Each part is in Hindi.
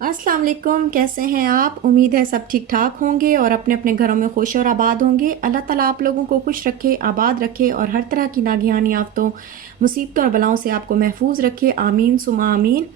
अस्सलाम वालेकुम, कैसे हैं आप? उम्मीद है सब ठीक ठाक होंगे और अपने अपने घरों में खुश और आबाद होंगे। अल्लाह ताला आप लोगों को खुश रखे, आबाद रखे और हर तरह की नागहानी आफतों, मुसीबतों और बलाओं से आपको महफूज रखे। आमीन सुमा आमीन।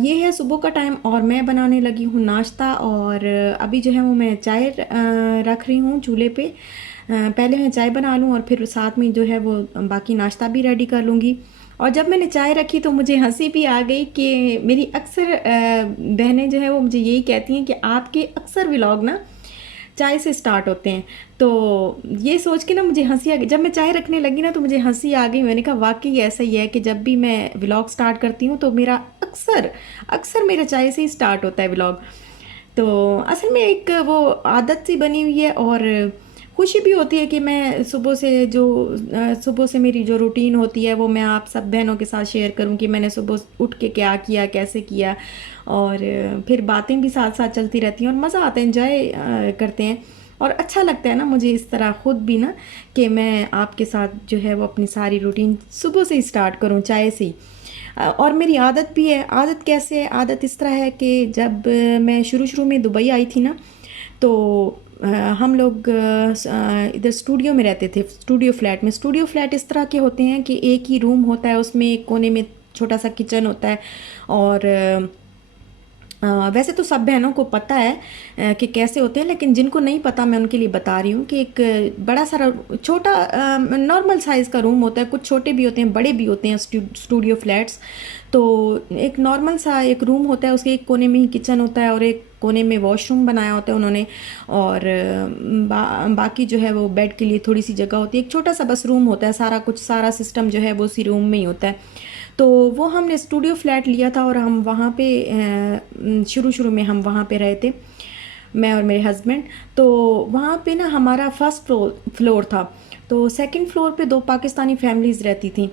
ये है सुबह का टाइम और मैं बनाने लगी हूँ नाश्ता। और अभी जो है वो मैं चाय रख रही हूँ चूल्हे पे। पहले मैं चाय बना लूँ और फिर साथ में जो है वो बाकी नाश्ता भी रेडी कर लूँगी। और जब मैंने चाय रखी तो मुझे हंसी भी आ गई कि मेरी अक्सर बहनें जो है वो मुझे यही कहती हैं कि आपके अक्सर व्लॉग ना चाय से स्टार्ट होते हैं। तो ये सोच के ना मुझे हंसी आ गई। जब मैं चाय रखने लगी ना तो मुझे हंसी आ गई। मैंने कहा वाकई ऐसा ही है कि जब भी मैं व्लॉग स्टार्ट करती हूँ तो मेरा अक्सर अक्सर मेरा चाय से ही स्टार्ट होता है व्लॉग। तो असल में एक वो आदत सी बनी हुई है और खुशी भी होती है कि मैं सुबह से मेरी जो रूटीन होती है वो मैं आप सब बहनों के साथ शेयर करूं कि मैंने सुबह उठ के क्या किया, कैसे किया। और फिर बातें भी साथ साथ चलती रहती हैं और मज़ा आता है, एंजॉय करते हैं। और अच्छा लगता है ना मुझे इस तरह ख़ुद भी ना कि मैं आपके साथ जो है वो अपनी सारी रूटीन सुबह से ही स्टार्ट करूं, चाय से ही। और मेरी आदत भी है। आदत कैसे है? आदत इस तरह है कि जब मैं शुरू शुरू में दुबई आई थी ना तो हम लोग इधर स्टूडियो में रहते थे, स्टूडियो फ्लैट में। स्टूडियो फ्लैट इस तरह के होते हैं कि एक ही रूम होता है, उसमें एक कोने में छोटा सा किचन होता है। और वैसे तो सब बहनों को पता है कि कैसे होते हैं, लेकिन जिनको नहीं पता मैं उनके लिए बता रही हूँ कि एक बड़ा सारा छोटा नॉर्मल साइज़ का रूम होता है। कुछ छोटे भी होते हैं, बड़े भी होते हैं स्टूडियो फ्लैट्स। तो एक नॉर्मल सा एक रूम होता है, उसके एक कोने में ही किचन होता है और एक कोने में वॉशरूम बनाया होता है उन्होंने। और बाकी जो है वो बेड के लिए थोड़ी सी जगह होती है। एक छोटा सा बस रूम होता है, सारा कुछ सारा सिस्टम जो है वो उसी रूम में ही होता है। तो वो हमने स्टूडियो फ्लैट लिया था और हम वहाँ पे शुरू शुरू में हम वहाँ पे रहे थे, मैं और मेरे हस्बैंड। तो वहाँ पे ना हमारा फर्स्ट फ्लोर था। तो सेकंड फ्लोर पे दो पाकिस्तानी फैमिलीज़ रहती थी।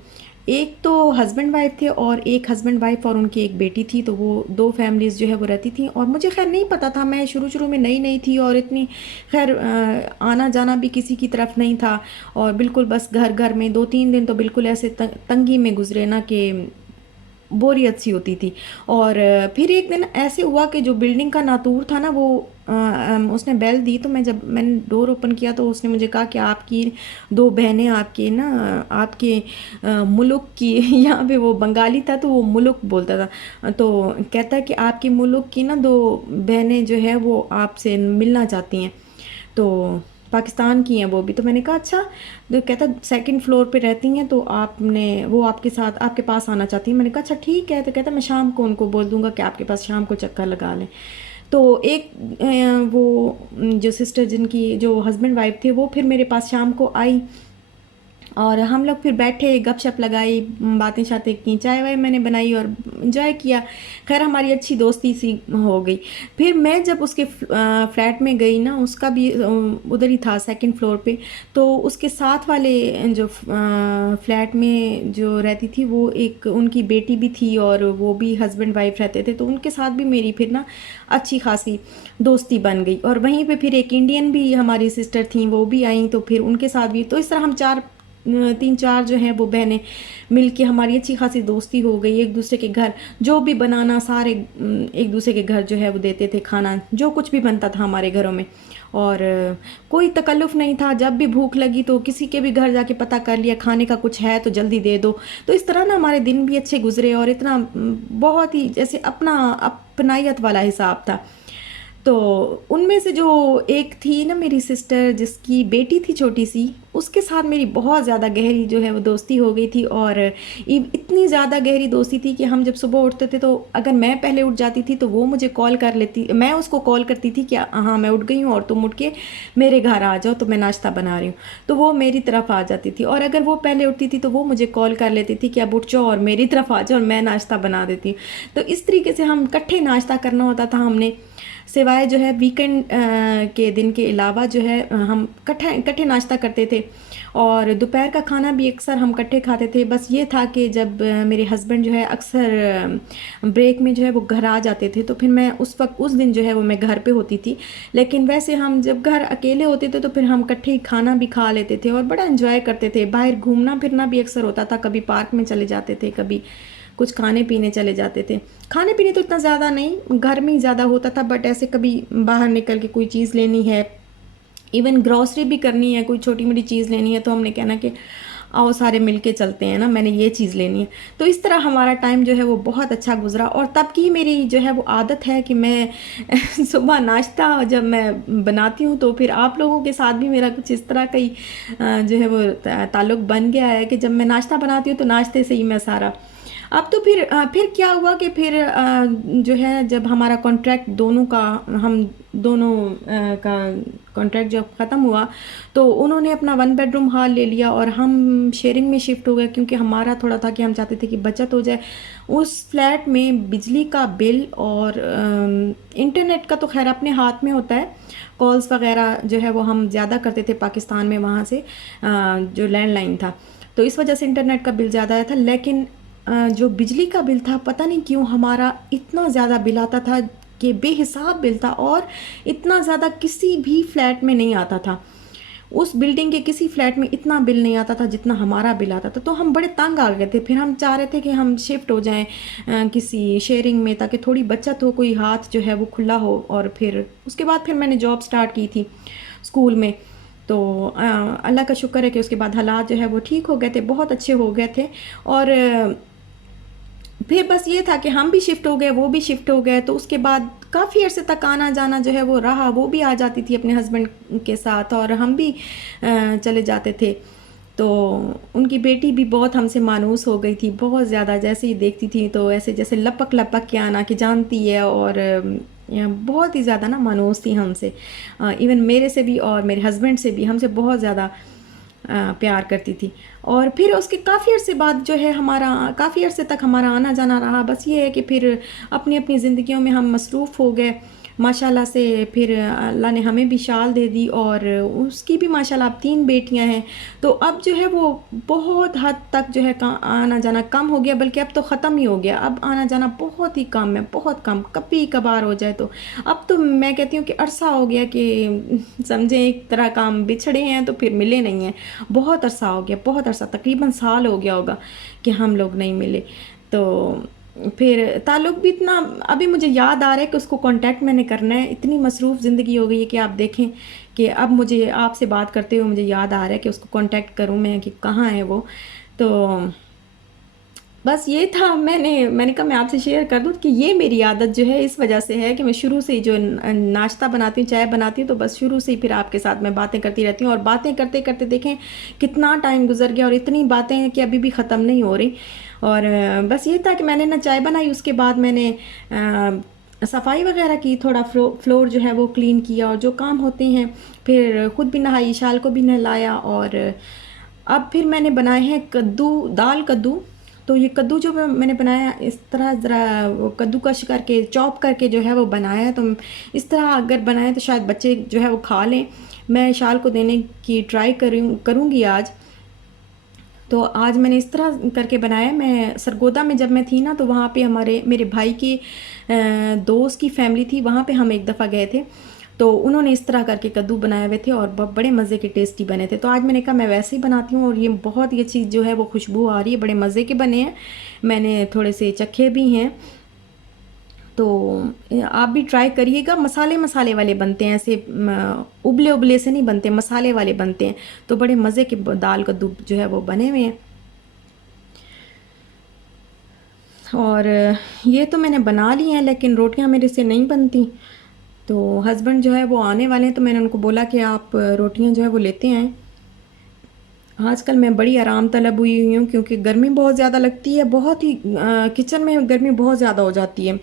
एक तो हस्बैंड वाइफ थे और एक हस्बैंड वाइफ और उनकी एक बेटी थी। तो वो दो फैमिलीज़ जो है वो रहती थी और मुझे खैर नहीं पता था, मैं शुरू शुरू में नई नई थी और इतनी खैर आना जाना भी किसी की तरफ नहीं था। और बिल्कुल बस घर घर में 2-3 दिन तो बिल्कुल ऐसे तंगी में गुजरे ना कि बोरियत सी होती थी। और फिर एक दिन ऐसे हुआ कि जो बिल्डिंग का नातूर था ना वो उसने बेल दी। तो जब मैंने डोर ओपन किया तो उसने मुझे कहा कि आपकी दो बहनें आपके ना आपके मुल्क की यहाँ पे वो बंगाली था तो वो मुल्क बोलता था। तो कहता है कि आपके मुल्क की ना दो बहनें जो है वो आपसे मिलना चाहती हैं। तो पाकिस्तान की हैं वो भी। तो मैंने कहा अच्छा। तो कहता सेकंड फ्लोर पे रहती हैं तो आपने वो आपके साथ आपके पास आना चाहती हैं। मैंने कहा अच्छा ठीक है। तो कहता मैं शाम को उनको बोल दूंगा कि आपके पास शाम को चक्कर लगा लें। तो एक वो जो सिस्टर जिनकी जो हस्बैंड वाइफ थे वो फिर मेरे पास शाम को आई और हम लोग फिर बैठे, गपशप लगाई, बातें शातें की, चाय वाय मैंने बनाई और इन्जॉय किया। खैर हमारी अच्छी दोस्ती सी हो गई। फिर मैं जब उसके फ्लैट में गई ना, उसका भी उधर ही था सेकंड फ्लोर पे। तो उसके साथ वाले जो फ्लैट में जो रहती थी वो एक उनकी बेटी भी थी और वो भी हस्बैंड वाइफ रहते थे। तो उनके साथ भी मेरी फिर ना अच्छी खासी दोस्ती बन गई। और वहीं पे फिर एक इंडियन भी हमारी सिस्टर थी, वो भी आई। तो फिर उनके साथ भी तो इस तरह हम 3-4 जो हैं वो बहनें मिल के हमारी अच्छी खासी दोस्ती हो गई। एक दूसरे के घर जो भी बनाना सारे एक दूसरे के घर जो है वो देते थे खाना, जो कुछ भी बनता था हमारे घरों में। और कोई तकल्लुफ़ नहीं था। जब भी भूख लगी तो किसी के भी घर जाके पता कर लिया खाने का कुछ है तो जल्दी दे दो। तो इस तरह ना हमारे दिन भी अच्छे गुजरे और इतना बहुत ही जैसे अपना अपनायत वाला हिसाब था। तो उनमें से जो एक थी ना मेरी सिस्टर जिसकी बेटी थी छोटी सी, उसके साथ मेरी बहुत ज़्यादा गहरी जो है वो दोस्ती हो गई थी। और इतनी ज़्यादा गहरी दोस्ती थी कि हम जब सुबह उठते थे तो अगर मैं पहले उठ जाती थी तो वो मुझे कॉल कर लेती, मैं उसको कॉल करती थी कि हाँ मैं उठ गई हूँ और तुम उठ के मेरे घर आ जाओ तो मैं नाश्ता बना रही हूँ। तो वो मेरी तरफ आ जाती थी। और अगर वो पहले उठती थी तो वो मुझे कॉल कर लेती थी कि अब उठ जाओ और मेरी तरफ आ जाओ और मैं नाश्ता बना देती हूँ। तो इस तरीके से हम इकट्ठे नाश्ता करना होता था हमने। सिवाय जो है वीकेंड के दिन के अलावा जो है हम इकट्ठे इकट्ठे नाश्ता करते थे। और दोपहर का खाना भी अक्सर हम इकट्ठे खाते थे। बस ये था कि जब मेरे हस्बैंड जो है अक्सर ब्रेक में जो है वो घर आ जाते थे तो फिर मैं उस वक्त उस दिन जो है वो मैं घर पे होती थी। लेकिन वैसे हम जब घर अकेले होते थे तो फिर हम इकट्ठे ही खाना भी खा लेते थे और बड़ा एंजॉय करते थे। बाहर घूमना फिरना भी अक्सर होता था, कभी पार्क में चले जाते थे, कभी कुछ खाने पीने चले जाते थे। खाने पीने तो इतना ज़्यादा नहीं, घर में ही ज़्यादा होता था, बट ऐसे कभी बाहर निकल के कोई चीज़ लेनी है, इवन ग्रॉसरी भी करनी है, कोई छोटी मोटी चीज़ लेनी है, तो हमने कहना कि आओ सारे मिलके चलते हैं ना, मैंने ये चीज़ लेनी है। तो इस तरह हमारा टाइम जो है वो बहुत अच्छा गुजरा। और तब की मेरी जो है वो आदत है कि मैं सुबह नाश्ता जब मैं बनाती हूँ तो फिर आप लोगों के साथ भी मेरा कुछ इस तरह का ही जो है वो ताल्लुक़ बन गया है कि जब मैं नाश्ता बनाती हूँ तो नाश्ते से ही मैं सारा। अब तो फिर क्या हुआ कि फिर जो है जब हमारा कॉन्ट्रैक्ट दोनों का, हम दोनों का कॉन्ट्रैक्ट जब ख़त्म हुआ तो उन्होंने अपना 1 बेडरूम हॉल ले लिया और हम शेयरिंग में शिफ्ट हो गए, क्योंकि हमारा थोड़ा था कि हम चाहते थे कि बचत हो जाए। उस फ्लैट में बिजली का बिल और इंटरनेट का तो खैर अपने हाथ में होता है, कॉल्स वगैरह जो है वो हम ज़्यादा करते थे पाकिस्तान में, वहाँ से जो लैंडलाइन था, तो इस वजह से इंटरनेट का बिल ज़्यादा आया था। लेकिन जो बिजली का बिल था, पता नहीं क्यों हमारा इतना ज़्यादा बिल आता था कि बेहिसाब बिल था, और इतना ज़्यादा किसी भी फ्लैट में नहीं आता था। उस बिल्डिंग के किसी फ्लैट में इतना बिल नहीं आता था जितना हमारा बिल आता था। तो हम बड़े तंग आ गए थे। फिर हम चाह रहे थे कि हम शिफ्ट हो जाएं किसी शेयरिंग में, ताकि थोड़ी बचत हो, कोई हाथ जो है वो खुला हो। और फिर उसके बाद फिर मैंने जॉब स्टार्ट की थी स्कूल में। तो अल्लाह का शुक्र है कि उसके बाद हालात जो है वो ठीक हो गए थे, बहुत अच्छे हो गए थे। और फिर बस ये था कि हम भी शिफ्ट हो गए, वो भी शिफ्ट हो गए। तो उसके बाद काफ़ी अरसे तक आना जाना जो है वो रहा। वो भी आ जाती थी अपने हस्बैंड के साथ और हम भी चले जाते थे। तो उनकी बेटी भी बहुत हमसे मानूस हो गई थी, बहुत ज़्यादा। जैसे ही देखती थी तो ऐसे जैसे लपक लपक के आना कि जानती है, और बहुत ही ज़्यादा ना मानूस थी हमसे। इवन मेरे से भी और मेरे हस्बैंड से भी हमसे बहुत ज़्यादा प्यार करती थी। और फिर उसके काफ़ी अरसे बाद जो है हमारा, काफ़ी अरसे तक हमारा आना जाना रहा। बस ये है कि फिर अपनी अपनी ज़िंदगियों में हम मसरूफ़ हो गए माशाल्लाह से। फिर अल्लाह ने हमें भी शाल दे दी, और उसकी भी माशाल्लाह अब 3 बेटियां हैं। तो अब जो है वो बहुत हद तक जो है आना जाना कम हो गया, बल्कि अब तो ख़त्म ही हो गया। अब आना जाना बहुत ही कम है, बहुत कम, कभी कभार हो जाए तो। अब तो मैं कहती हूँ कि अरसा हो गया कि समझें एक तरह का हम बिछड़े हैं तो फिर मिले नहीं हैं। बहुत अरसा हो गया, बहुत अरसा, तकरीबन साल हो गया होगा कि हम लोग नहीं मिले। तो फिर ताल्लुक़ भी इतना, अभी मुझे याद आ रहा है कि उसको कांटेक्ट मैंने करना है। इतनी मसरूफ़ ज़िंदगी हो गई है कि आप देखें कि अब मुझे आपसे बात करते हुए मुझे याद आ रहा है कि उसको कांटेक्ट करूं मैं कि कहाँ है वो। तो बस ये था, मैंने कहा मैं आपसे शेयर कर दूं कि ये मेरी आदत जो है इस वजह से है कि मैं शुरू से ही जो नाश्ता बनाती हूँ, चाय बनाती हूँ, तो बस शुरू से ही फिर आपके साथ मैं बातें करती रहती हूँ। और बातें करते करते देखें कितना टाइम गुजर गया, और इतनी बातें हैं कि अभी भी ख़त्म नहीं हो रही। और बस ये था कि मैंने ना चाय बनाई, उसके बाद मैंने सफाई वगैरह की, थोड़ा फ्लोर जो है वो क्लीन किया, और जो काम होते हैं। फिर ख़ुद भी नहाई, शाल को भी नहलाया। और अब फिर मैंने बनाए हैं कद्दू, दाल कद्दू। तो ये कद्दू जो मैंने बनाया इस तरह, ज़रा वो कद्दूकश करके, चॉप करके जो है वो बनाया। तो इस तरह अगर बनाए तो शायद बच्चे जो है वो खा लें। मैं शाल को देने की ट्राई करूँगी आज। तो आज मैंने इस तरह करके बनाया। मैं सरगोदा में जब मैं थी ना, तो वहाँ पे मेरे भाई की दोस्त की फैमिली थी, वहाँ पे हम एक दफ़ा गए थे। तो उन्होंने इस तरह करके कद्दू बनाए हुए थे और बड़े मज़े के टेस्टी बने थे। तो आज मैंने कहा मैं वैसे ही बनाती हूँ, और ये बहुत ही अच्छी जो है वो खुशबू आ रही है, बड़े मज़े के बने हैं। मैंने थोड़े से चखे भी हैं, तो आप भी ट्राई करिएगा। मसाले मसाले वाले बनते हैं, ऐसे उबले उबले से नहीं बनते, मसाले वाले बनते हैं। तो बड़े मज़े के दाल कद्दू जो है वो बने हुए हैं। और ये तो मैंने बना ली हैं, लेकिन रोटियां मेरे से नहीं बनती। तो हस्बैंड जो है वो आने वाले हैं, तो मैंने उनको बोला कि आप रोटियां जो है वो लेते आएँ। आजकल मैं बड़ी आराम तलब हुई हुई हूँ, क्योंकि गर्मी बहुत ज़्यादा लगती है, बहुत ही किचन में गर्मी बहुत ज़्यादा हो जाती है।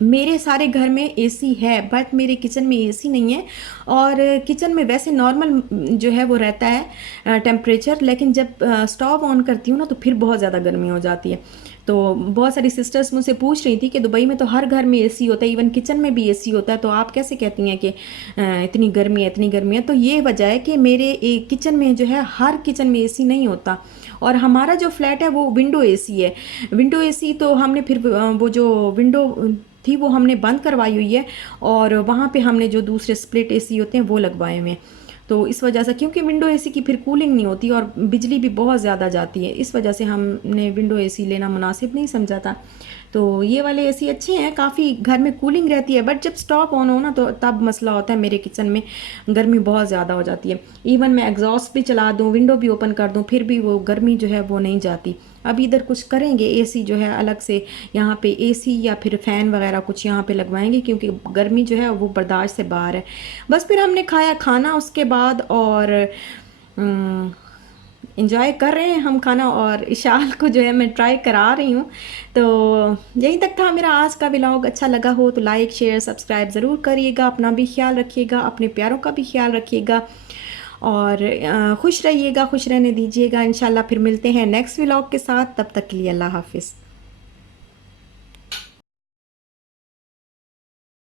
मेरे सारे घर में एसी है, बट मेरे किचन में एसी नहीं है। और किचन में वैसे नॉर्मल जो है वो रहता है टेम्परेचर, लेकिन जब स्टोव ऑन करती हूँ ना, तो फिर बहुत ज़्यादा गर्मी हो जाती है। तो बहुत सारी सिस्टर्स मुझसे पूछ रही थी कि दुबई में तो हर घर में एसी होता है, इवन किचन में भी एसी होता है, तो आप कैसे कहती हैं कि इतनी गर्मी है, इतनी गर्मी है। तो ये वजह है कि मेरे एक किचन में जो है, हर किचन में एसी नहीं होता। और हमारा जो फ्लैट है वो विंडो एसी है। विंडो एसी तो हमने फिर वो जो विंडो थी वो हमने बंद करवाई हुई है, और वहाँ पे हमने जो दूसरे स्प्लिट एसी होते हैं वो लगवाए हुए हैं। तो इस वजह से, क्योंकि विंडो एसी की फिर कूलिंग नहीं होती और बिजली भी बहुत ज़्यादा जाती है, इस वजह से हमने विंडो एसी लेना मुनासिब नहीं समझा था। तो ये वाले एसी अच्छे हैं, काफ़ी घर में कूलिंग रहती है, बट जब स्टॉप ऑन हो ना तो तब मसला होता है, मेरे किचन में गर्मी बहुत ज़्यादा हो जाती है। इवन मैं एग्जॉस्ट भी चला दूँ, विंडो भी ओपन कर दूँ, फिर भी वो गर्मी जो है वो नहीं जाती। अब इधर कुछ करेंगे, एसी जो है अलग से यहाँ पे एसी या फिर फ़ैन वगैरह कुछ यहाँ पे लगवाएंगे, क्योंकि गर्मी जो है वो बर्दाश्त से बाहर है। बस फिर हमने खाया खाना उसके बाद, और इंजॉय कर रहे हैं हम खाना, और इशाल को जो है मैं ट्राई करा रही हूँ। तो यहीं तक था मेरा आज का व्लॉग। अच्छा लगा हो तो लाइक शेयर सब्सक्राइब ज़रूर करिएगा, अपना भी ख्याल रखिएगा, अपने प्यारों का भी ख्याल रखिएगा, और खुश रहिएगा, खुश रहने दीजिएगा। इंशाल्लाह फिर मिलते हैं नेक्स्ट व्लॉग के साथ, तब तक के लिए अल्लाह हाफिज़।